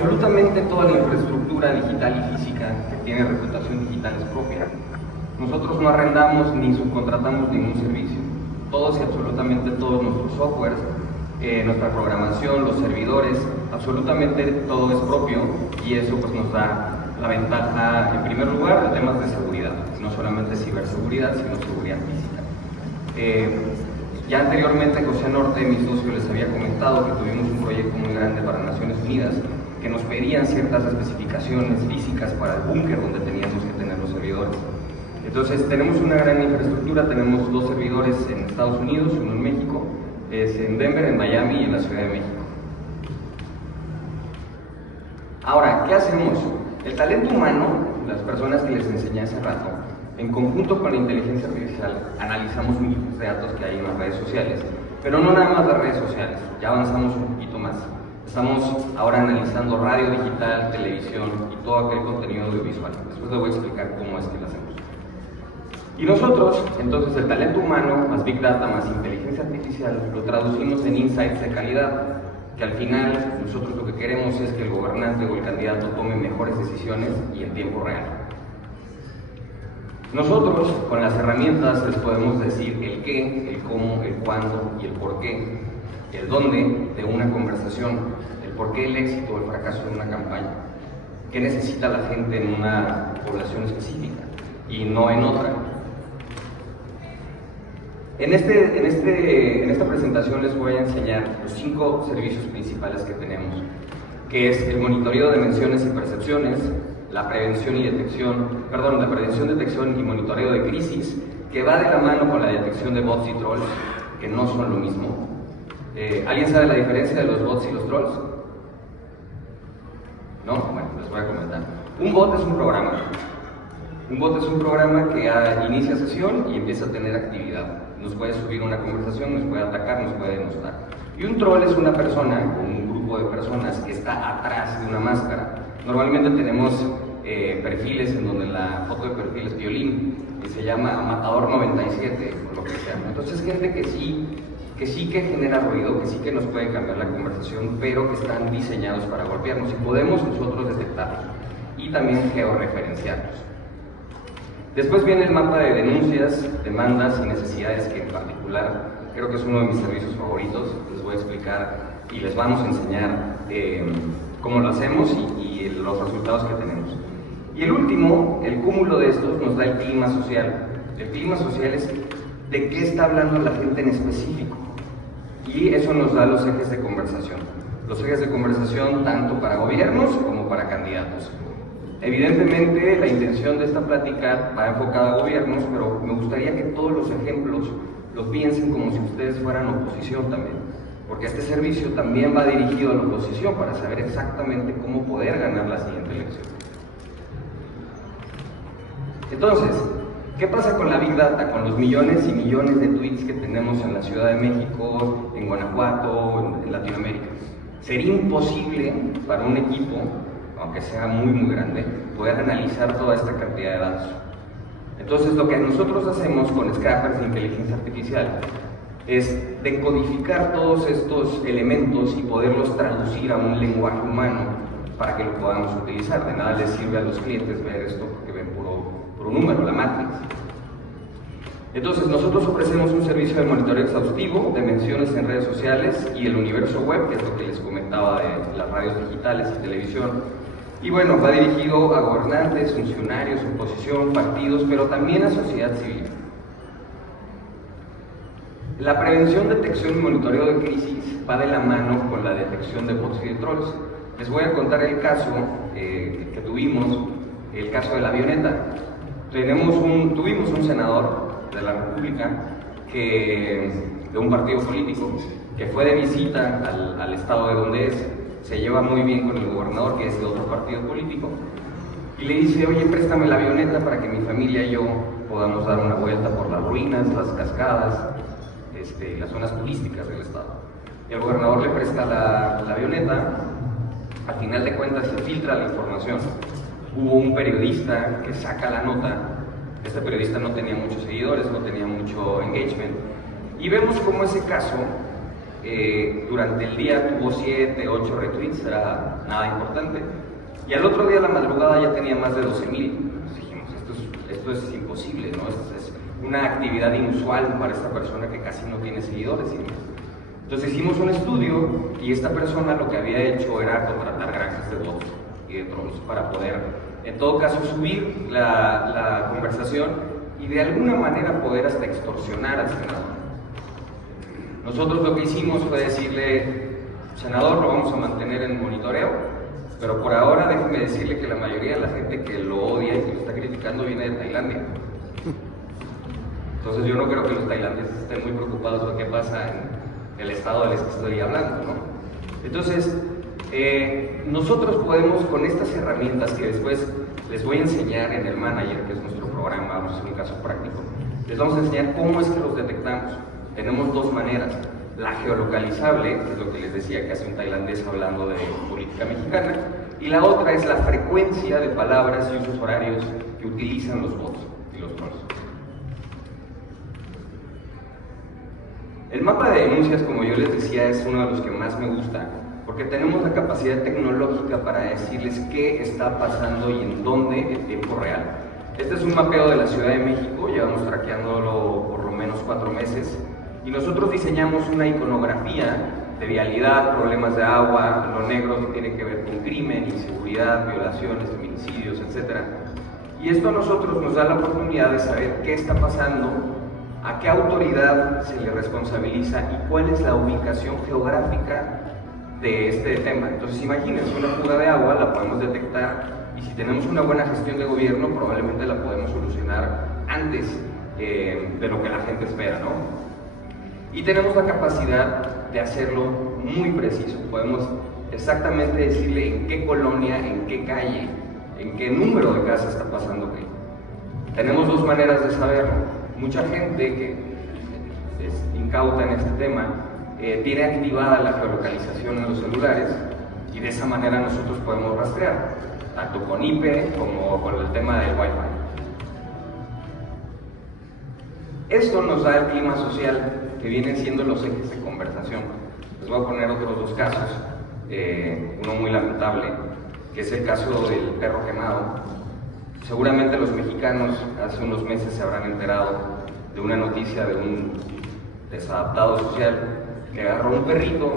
absolutamente toda la infraestructura digital y física que tiene reputación digital es propia. Nosotros no arrendamos ni subcontratamos ningún servicio. Todos y absolutamente todos nuestros softwares, nuestra programación, los servidores, absolutamente todo es propio, y eso pues nos da la ventaja, en primer lugar, de temas de seguridad, no solamente ciberseguridad, sino seguridad física. Ya anteriormente José Norte, mi socio, les había comentado que tuvimos un proyecto muy grande para Naciones Unidas, que nos pedían ciertas especificaciones físicas para el búnker donde teníamos que tener los servidores. Entonces tenemos una gran infraestructura, tenemos 2 servidores en Estados Unidos, uno en México, es en Denver, en Miami y en la Ciudad de México. Ahora, ¿qué hacemos? El talento humano, las personas que les enseñé hace rato, en conjunto con la inteligencia artificial, analizamos millones de datos que hay en las redes sociales, pero no nada más las redes sociales, ya avanzamos un poquito más. Estamos ahora analizando radio digital, televisión y todo aquel contenido audiovisual. Después les voy a explicar cómo es que lo hacemos. Y nosotros, entonces, el talento humano, más Big Data, más inteligencia artificial, lo traducimos en insights de calidad, que al final nosotros lo que queremos es que el gobernante o el candidato tome mejores decisiones y en tiempo real. Nosotros, con las herramientas, les podemos decir el qué, el cómo, el cuándo y el por qué, el dónde de una conversación, el por qué el éxito o el fracaso de una campaña, qué necesita la gente en una población específica y no en otra. En esta presentación les voy a enseñar los 5 servicios principales que tenemos, que es el monitoreo de menciones y percepciones, la prevención, detección y monitoreo de crisis, que va de la mano con la detección de bots y trolls, que no son lo mismo. ¿Alguien sabe la diferencia de los bots y los trolls? ¿No? Bueno, les voy a comentar. Un bot es un programa. Un bot es un programa que inicia sesión y empieza a tener actividad. Nos puede subir una conversación, nos puede atacar, nos puede denostar. Y un troll es una persona o un grupo de personas que está atrás de una máscara. Normalmente tenemos perfiles en donde la foto de perfil es violín y se llama Matador 97 o lo que sea. Entonces gente que sí que genera ruido, que sí que nos puede cambiar la conversación, pero que están diseñados para golpearnos y podemos nosotros detectarlos y también georreferenciarlos. Después viene el mapa de denuncias, demandas y necesidades, que en particular creo que es uno de mis servicios favoritos. Les voy a explicar y les vamos a enseñar cómo lo hacemos y los resultados que tenemos. Y el último, el cúmulo de estos, nos da el clima social. El clima social es de qué está hablando la gente en específico. Y eso nos da los ejes de conversación. Los ejes de conversación tanto para gobiernos como para candidatos. Evidentemente, la intención de esta plática va enfocada a gobiernos, pero me gustaría que todos los ejemplos los piensen como si ustedes fueran oposición también, porque este servicio también va dirigido a la oposición para saber exactamente cómo poder ganar la siguiente elección. Entonces, ¿qué pasa con la Big Data, con los millones y millones de tweets que tenemos en la Ciudad de México, en Guanajuato, en Latinoamérica? Sería imposible para un equipo, aunque sea muy grande, poder analizar toda esta cantidad de datos. Entonces, lo que nosotros hacemos con scrappers de inteligencia artificial es decodificar todos estos elementos y poderlos traducir a un lenguaje humano para que lo podamos utilizar. De nada les sirve a los clientes ver esto porque ven puro número, la matrix. Entonces, nosotros ofrecemos un servicio de monitoreo exhaustivo de menciones en redes sociales y el universo web, que es lo que les comentaba de las radios digitales y televisión. Y bueno, va dirigido a gobernantes, funcionarios, oposición, partidos, pero también a sociedad civil. La prevención, detección y monitoreo de crisis va de la mano con la detección de bots y de trolls. Les voy a contar el caso que tuvimos, el caso de la avioneta. Tuvimos un senador de la República de un partido político que fue de visita al estado de donde es. Se lleva muy bien con el gobernador, que es de otro partido político, y le dice: oye, préstame la avioneta para que mi familia y yo podamos dar una vuelta por las ruinas, las cascadas, las zonas turísticas del estado. Y el gobernador le presta la avioneta. Al final de cuentas se filtra la información. Hubo un periodista que saca la nota. Este periodista no tenía muchos seguidores, no tenía mucho engagement, y vemos cómo ese caso durante el día tuvo 7, 8 retweets, era nada importante. Y al otro día, a la madrugada, ya tenía más de 12,000. Dijimos, esto es imposible, ¿no? Es una actividad inusual para esta persona que casi no tiene seguidores. Entonces hicimos un estudio y esta persona lo que había hecho era contratar granjas de bots y de trolls para poder, en todo caso, subir la conversación y de alguna manera poder hasta extorsionar al senador. Nosotros lo que hicimos fue decirle, senador, lo vamos a mantener en monitoreo, pero por ahora déjeme decirle que la mayoría de la gente que lo odia y que lo está criticando viene de Tailandia. Entonces yo no creo que los tailandeses estén muy preocupados por qué pasa en el estado del que estoy hablando, ¿no? Entonces, nosotros podemos, con estas herramientas que después les voy a enseñar en el Manager, que es nuestro programa, vamos a hacer un caso práctico, les vamos a enseñar cómo es que los detectamos. Tenemos dos maneras: la geolocalizable, que es lo que les decía que hace un tailandés hablando de política mexicana, y la otra es la frecuencia de palabras y usos horarios que utilizan los bots y los trolls. El mapa de denuncias, como yo les decía, es uno de los que más me gusta, porque tenemos la capacidad tecnológica para decirles qué está pasando y en dónde en tiempo real. Este es un mapeo de la Ciudad de México, llevamos traqueándolo por lo menos 4 meses, y nosotros diseñamos una iconografía de vialidad, problemas de agua, lo negro que tiene que ver con crimen, inseguridad, violaciones, feminicidios, etc. Y esto a nosotros nos da la oportunidad de saber qué está pasando, a qué autoridad se le responsabiliza y cuál es la ubicación geográfica de este tema. Entonces imagínense, una fuga de agua la podemos detectar y si tenemos una buena gestión de gobierno probablemente la podemos solucionar antes de lo que la gente espera, ¿no? Y tenemos la capacidad de hacerlo muy preciso. Podemos exactamente decirle en qué colonia, en qué calle, en qué número de casa está pasando qué. Tenemos dos maneras de saberlo. Mucha gente que es incauta en este tema tiene activada la geolocalización en los celulares y de esa manera nosotros podemos rastrear, tanto con IP como con el tema del Wi-Fi. Esto nos da el clima social que vienen siendo los ejes de conversación. Les voy a poner otros dos casos, uno muy lamentable, que es el caso del perro quemado. Seguramente los mexicanos hace unos meses se habrán enterado de una noticia de un desadaptado social que agarró un perrito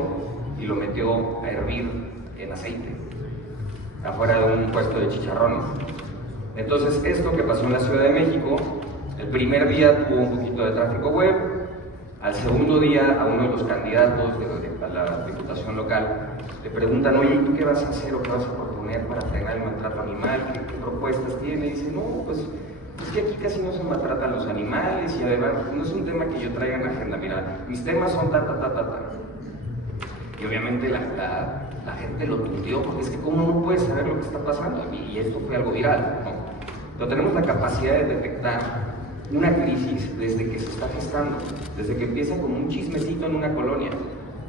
y lo metió a hervir en aceite afuera de un puesto de chicharrones. Entonces esto que pasó en la Ciudad de México, el primer día tuvo un poquito de tráfico web, al segundo día a uno de los candidatos a la diputación local le preguntan, oye, ¿tú qué vas a hacer o qué vas a proponer para frenar el maltrato animal? ¿Qué propuestas tiene? Y dice, no, pues es que aquí casi no se maltratan los animales y además no es un tema que yo traiga en la agenda. Mira, mis temas son ta. Y obviamente la gente lo tuiteó porque es que cómo no puedes saber lo que está pasando y esto fue algo viral, ¿no? Pero tenemos la capacidad de detectar una crisis desde que se está gestando, desde que empieza como un chismecito en una colonia.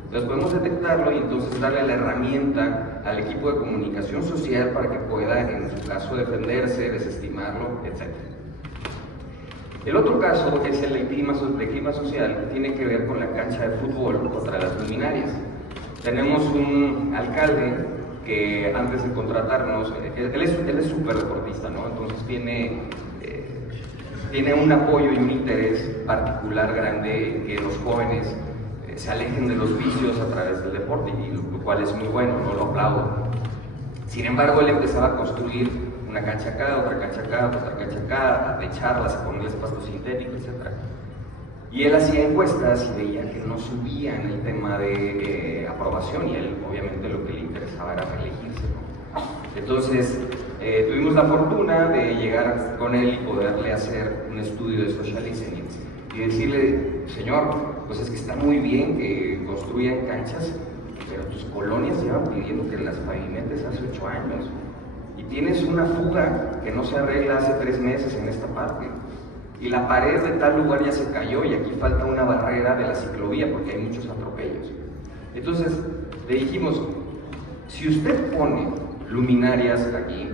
Entonces podemos detectarlo y entonces darle la herramienta al equipo de comunicación social para que pueda, en su caso, defenderse, desestimarlo, etc. El otro caso es el de clima social, que tiene que ver con la cancha de fútbol contra las luminarias. Tenemos un alcalde que antes de contratarnos, él es súper deportista, ¿no? Entonces tiene un apoyo y un interés particular grande en que los jóvenes se alejen de los vicios a través del deporte, y lo cual es muy bueno, no lo aplaudo. Sin embargo, él empezaba a construir una cancha acá, otra cancha acá, otra cancha acá, a techarlas, a ponerles pasto sintético, etc. Y él hacía encuestas y veía que no subían el tema de aprobación y él obviamente lo que le interesaba era reelegirse, ¿no? Entonces tuvimos la fortuna de llegar con él y poderle hacer un estudio de social listening y decirle, señor, pues es que está muy bien que construyan canchas, pero tus colonias llevan pidiendo que las pavimentes hace 8 años y tienes una fuga que no se arregla hace 3 meses en esta parte y la pared de tal lugar ya se cayó y aquí falta una barrera de la ciclovía porque hay muchos atropellos. Entonces le dijimos, si usted pone luminarias aquí,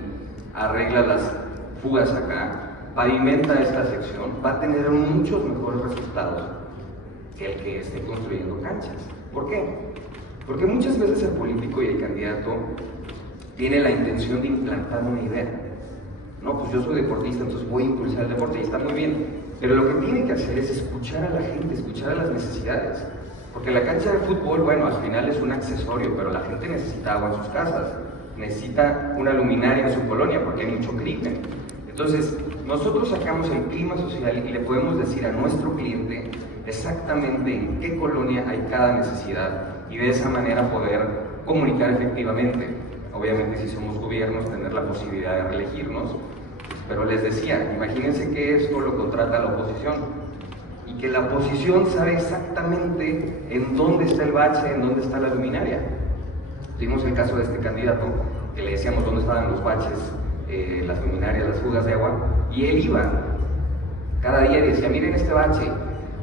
arregla las fugas acá, pavimenta esta sección, va a tener muchos mejores resultados que el que esté construyendo canchas. ¿Por qué? Porque muchas veces el político y el candidato tiene la intención de implantar una idea. No, pues yo soy deportista, entonces voy a impulsar el deporte y está muy bien. Pero lo que tiene que hacer es escuchar a la gente, escuchar a las necesidades. Porque la cancha de fútbol, bueno, al final es un accesorio, pero la gente necesita agua en sus casas, necesita una luminaria en su colonia porque hay mucho crimen. Entonces, nosotros sacamos el clima social y le podemos decir a nuestro cliente exactamente en qué colonia hay cada necesidad y de esa manera poder comunicar efectivamente. Obviamente, si somos gobiernos, tener la posibilidad de reelegirnos, pero les decía, imagínense que esto lo contrata la oposición y que la oposición sabe exactamente en dónde está el bache, en dónde está la luminaria. Tuvimos el caso de este candidato que le decíamos dónde estaban los baches, las luminarias, las fugas de agua, y él iba cada día y decía, miren este bache,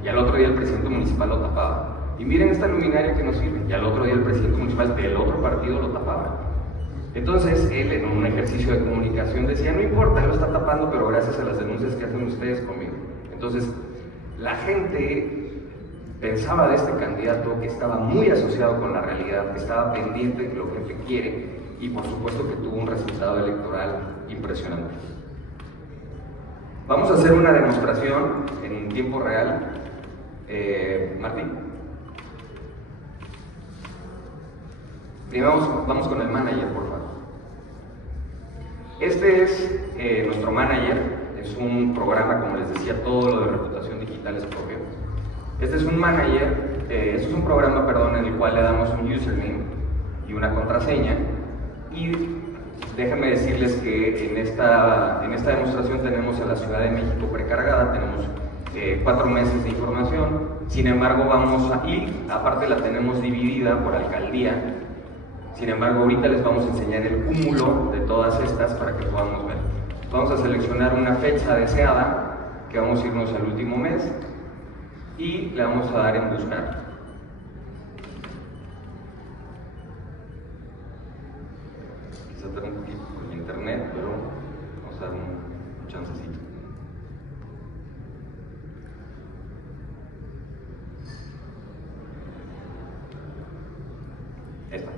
y al otro día el presidente municipal lo tapaba, y miren esta luminaria que nos sirve, y al otro día el presidente municipal del otro partido lo tapaba. Entonces él, en un ejercicio de comunicación, decía, no importa, lo está tapando, pero gracias a las denuncias que hacen ustedes conmigo. Entonces la gente pensaba de este candidato que estaba muy asociado con la realidad, que estaba pendiente de lo que la gente quiere, y por supuesto que tuvo un resultado electoral impresionante. Vamos a hacer una demostración en tiempo real. Martín. Primero vamos con el manager, por favor. Este es nuestro manager, es un programa, como les decía, todo lo de reputación digital es propio. Este es un manager, este es un programa, perdón, en el cual le damos un username y una contraseña. Y déjenme decirles que en esta demostración tenemos a la Ciudad de México precargada, tenemos 4 meses de información, sin embargo vamos a ir, aparte la tenemos dividida por alcaldía, sin embargo ahorita les vamos a enseñar el cúmulo de todas estas para que podamos ver. Vamos a seleccionar una fecha deseada, que vamos a irnos al último mes, y le vamos a dar en buscar. Un poquito por el internet, pero vamos a dar un chancecito. Esta.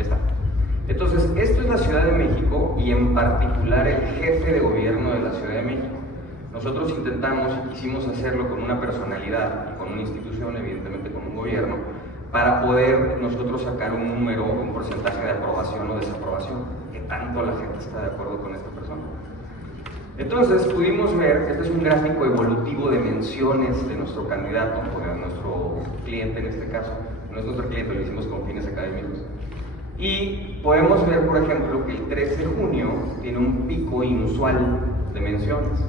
Esta. Entonces, esto es la Ciudad de México y en particular el jefe de gobierno de la Ciudad de México. Nosotros intentamos y quisimos hacerlo con una personalidad y con una institución, evidentemente con un gobierno, para poder nosotros sacar un número, un porcentaje de aprobación o desaprobación, que tanto la gente está de acuerdo con esta persona. Entonces pudimos ver, este es un gráfico evolutivo de menciones de nuestro candidato, o de nuestro cliente en este caso, no es nuestro cliente, lo hicimos con fines académicos. Y podemos ver, por ejemplo, que el 13 de junio tiene un pico inusual de menciones.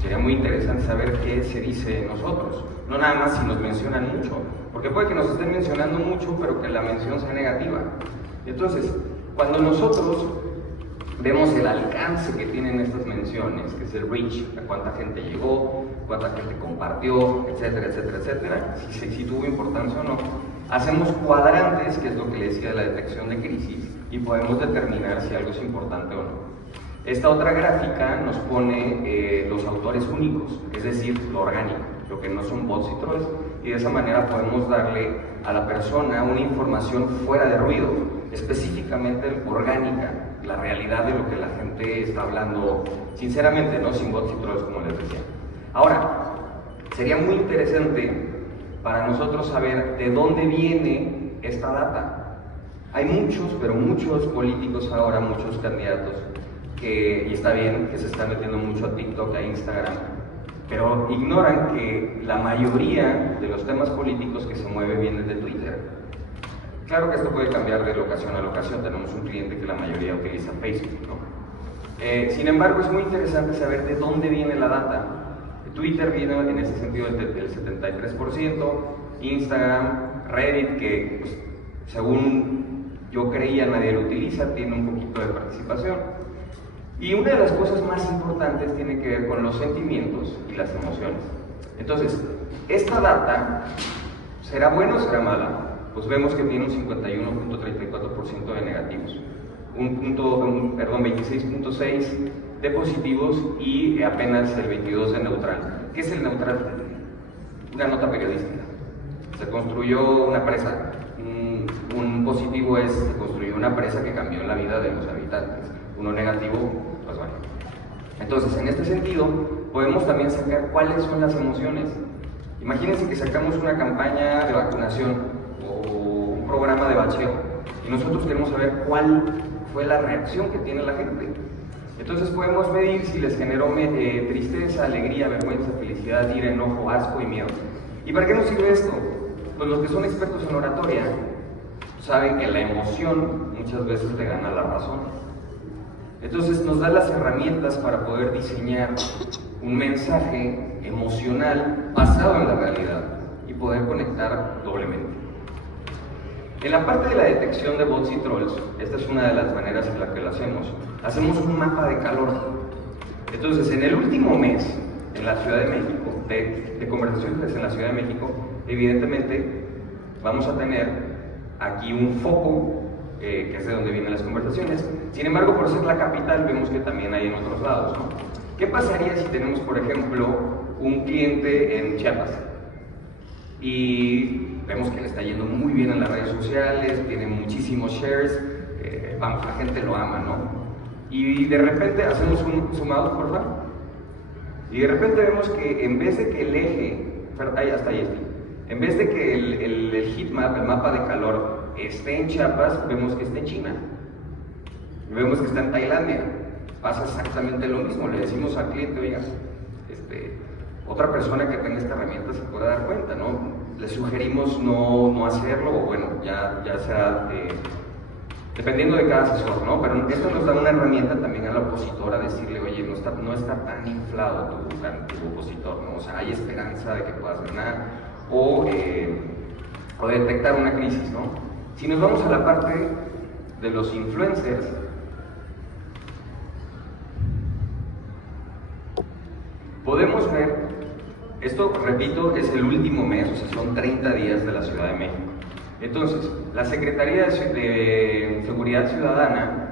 Sería muy interesante saber qué se dice de nosotros, no nada más si nos mencionan mucho, porque puede que nos estén mencionando mucho, pero que la mención sea negativa. Entonces, cuando nosotros vemos el alcance que tienen estas menciones, que es el reach, a cuánta gente llegó, cuánta gente compartió, etcétera, etcétera, etcétera, si tuvo importancia o no, hacemos cuadrantes, que es lo que le decía de la detección de crisis, y podemos determinar si algo es importante o no. Esta otra gráfica nos pone los autores únicos, es decir, lo orgánico, lo que no son bots y trolls, y de esa manera podemos darle a la persona una información fuera de ruido, específicamente orgánica, la realidad de lo que la gente está hablando, sinceramente, no sin bots y trolls, como les decía. Ahora, sería muy interesante para nosotros saber de dónde viene esta data. Hay muchos, pero muchos políticos ahora, muchos candidatos, y está bien que se están metiendo mucho a TikTok, a Instagram, pero ignoran que la mayoría de los temas políticos que se mueven vienen de Twitter. Claro que esto puede cambiar de locación a locación, tenemos un cliente que la mayoría utiliza Facebook, ¿no? Sin embargo, es muy interesante saber de dónde viene la data. Twitter viene en ese sentido del 73%, Instagram, Reddit, que pues, según yo creía nadie lo utiliza, tiene un poquito de participación. Y una de las cosas más importantes tiene que ver con los sentimientos y las emociones. Entonces, esta data, ¿será buena o será mala? Pues vemos que tiene un 51.34% de negativos, 26.6% de positivos y apenas el 22 de neutral. ¿Qué es el neutral? Una nota periodística. Se construyó una presa. Un positivo es, se construyó una presa que cambió la vida de los habitantes. Uno negativo, pues bueno. Entonces, en este sentido, podemos también sacar cuáles son las emociones. Imagínense que sacamos una campaña de vacunación o un programa de bacheo y nosotros queremos saber cuál fue la reacción que tiene la gente. Entonces podemos medir si les generó tristeza, alegría, vergüenza, felicidad, ira, enojo, asco y miedo. ¿Y para qué nos sirve esto? Pues los que son expertos en oratoria saben que la emoción muchas veces le gana la razón. Entonces nos da las herramientas para poder diseñar un mensaje emocional basado en la realidad y poder conectar doblemente. En la parte de la detección de bots y trolls, esta es una de las maneras en la que lo hacemos. Hacemos un mapa de calor. Entonces, en el último mes, en la Ciudad de México, de conversaciones en la Ciudad de México, evidentemente vamos a tener aquí un foco, que es de donde vienen las conversaciones. Sin embargo, por ser la capital, vemos que también hay en otros lados, ¿no? ¿Qué pasaría si tenemos, por ejemplo, un cliente en Chiapas? Y vemos que le está yendo muy bien en las redes sociales, tiene muchísimos shares, vamos, la gente lo ama, ¿no? Y de repente hacemos un zoom out, por favor, y de repente vemos que en vez de que el eje, hasta ahí está, en vez de que el heat map, el mapa de calor, esté en Chiapas, vemos que está en China, y vemos que está en Tailandia. Pasa exactamente lo mismo, le decimos al cliente, oiga, otra persona que tenga esta herramienta se puede dar cuenta, ¿no? Le sugerimos no hacerlo, o bueno, ya sea dependiendo de cada asesor, ¿no? Pero esto nos da una herramienta también a la opositora, decirle, oye, no está tan inflado tu opositor, ¿no? O sea, hay esperanza de que puedas ganar, o detectar una crisis, ¿no? Si nos vamos a la parte de los influencers, podemos ver, esto, repito, es el último mes, o sea, son 30 días de la Ciudad de México. Entonces, la Secretaría de Seguridad Ciudadana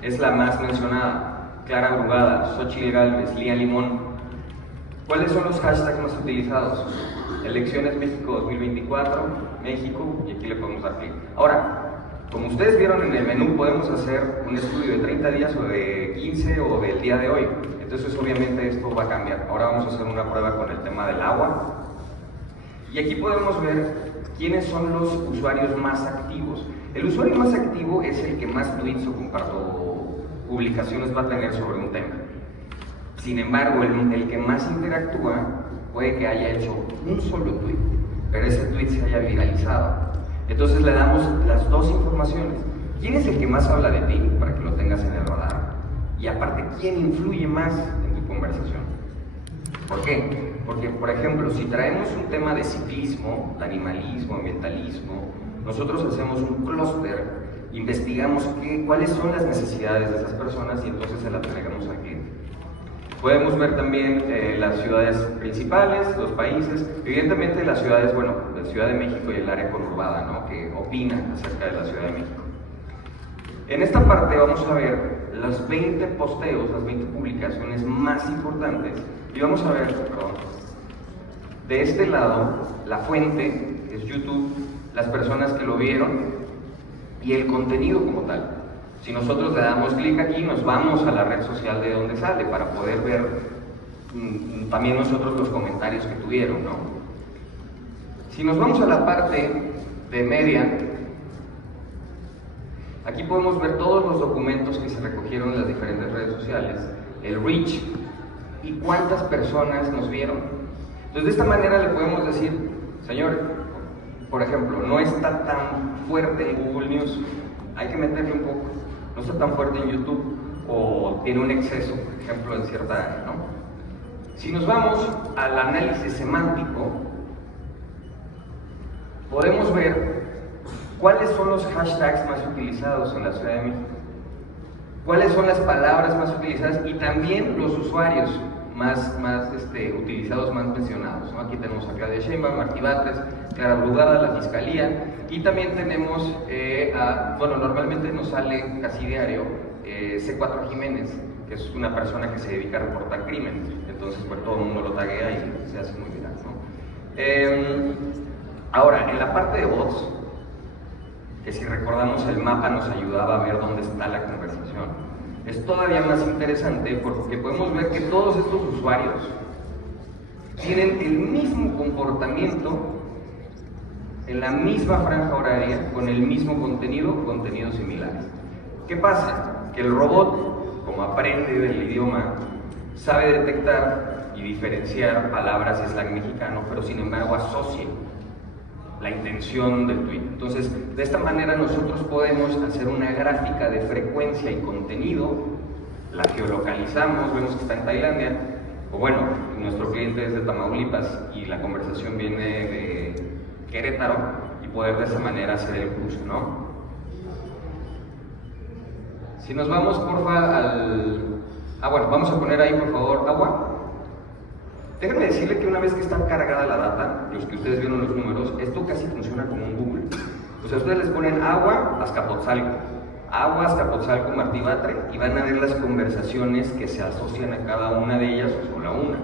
es la más mencionada. Clara Brugada, Xochitl Gálvez, Lía Limón. ¿Cuáles son los hashtags más utilizados? Elecciones México 2024, México, y aquí le podemos dar clic. Ahora, como ustedes vieron en el menú, podemos hacer un estudio de 30 días o de 15 o del día de hoy. Entonces, obviamente, esto va a cambiar. Ahora vamos a hacer una prueba con el tema del agua. Y aquí podemos ver quiénes son los usuarios más activos. El usuario más activo es el que más tweets o publicaciones va a tener sobre un tema. Sin embargo, el que más interactúa puede que haya hecho un solo tweet, pero ese tweet se haya viralizado. Entonces le damos las dos informaciones. ¿Quién es el que más habla de ti? Para que lo tengas en el radar. Y aparte, ¿quién influye más en tu conversación? ¿Por qué? Porque, por ejemplo, si traemos un tema de ciclismo, de animalismo, ambientalismo, nosotros hacemos un clúster, investigamos cuáles son las necesidades de esas personas y entonces se las entregamos al cliente. Podemos ver también las ciudades principales, los países, evidentemente las ciudades, bueno, la Ciudad de México y el área conurbada, ¿no? Que opinan acerca de la Ciudad de México. En esta parte vamos a ver los 20 posteos, las 20 publicaciones más importantes y vamos a ver, perdón, de este lado, la fuente, que es YouTube, las personas que lo vieron y el contenido como tal. Si nosotros le damos clic aquí, nos vamos a la red social de donde sale para poder ver también nosotros los comentarios que tuvieron, ¿no? Si nos vamos a la parte de media, aquí podemos ver todos los documentos que se recogieron en las diferentes redes sociales, el reach y cuántas personas nos vieron. Entonces, de esta manera le podemos decir, señor, por ejemplo, no está tan fuerte en Google News, hay que meterle un poco. No está tan fuerte en YouTube o tiene un exceso, por ejemplo, en cierta área, ¿no? Si nos vamos al análisis semántico, podemos ver cuáles son los hashtags más utilizados en la Ciudad de México, cuáles son las palabras más utilizadas y también los usuarios más utilizados, más mencionados, ¿no? Aquí tenemos a Claudia Sheinbaum, Martí Batres, Clara Brugada, la Fiscalía, y también tenemos, bueno, normalmente nos sale casi diario C4 Jiménez, que es una persona que se dedica a reportar crímenes. Entonces, pues todo el mundo lo taguea y se hace muy viral, ¿no? Ahora, en la parte de bots, que si recordamos el mapa nos ayudaba a ver dónde está la conversación, es todavía más interesante porque podemos ver que todos estos usuarios tienen el mismo comportamiento en la misma franja horaria, con el mismo contenido, contenidos similares. ¿Qué pasa? Que el robot, como aprende del idioma, sabe detectar y diferenciar palabras slang mexicano, pero sin embargo asocia la intención del tweet. Entonces, de esta manera nosotros podemos hacer una gráfica de frecuencia y contenido, la geolocalizamos, vemos que está en Tailandia, o bueno, nuestro cliente es de Tamaulipas y la conversación viene de Querétaro, y poder de esa manera hacer el cruce, ¿no? Si nos vamos, porfa, bueno, vamos a poner ahí, por favor, agua. Déjenme decirle que una vez que está cargada la data, los que ustedes vieron los números, esto casi funciona como un Google. O sea, ustedes les ponen agua, Azcapotzalco, Martí Batres, y van a ver las conversaciones que se asocian a cada una de ellas, o solo a una.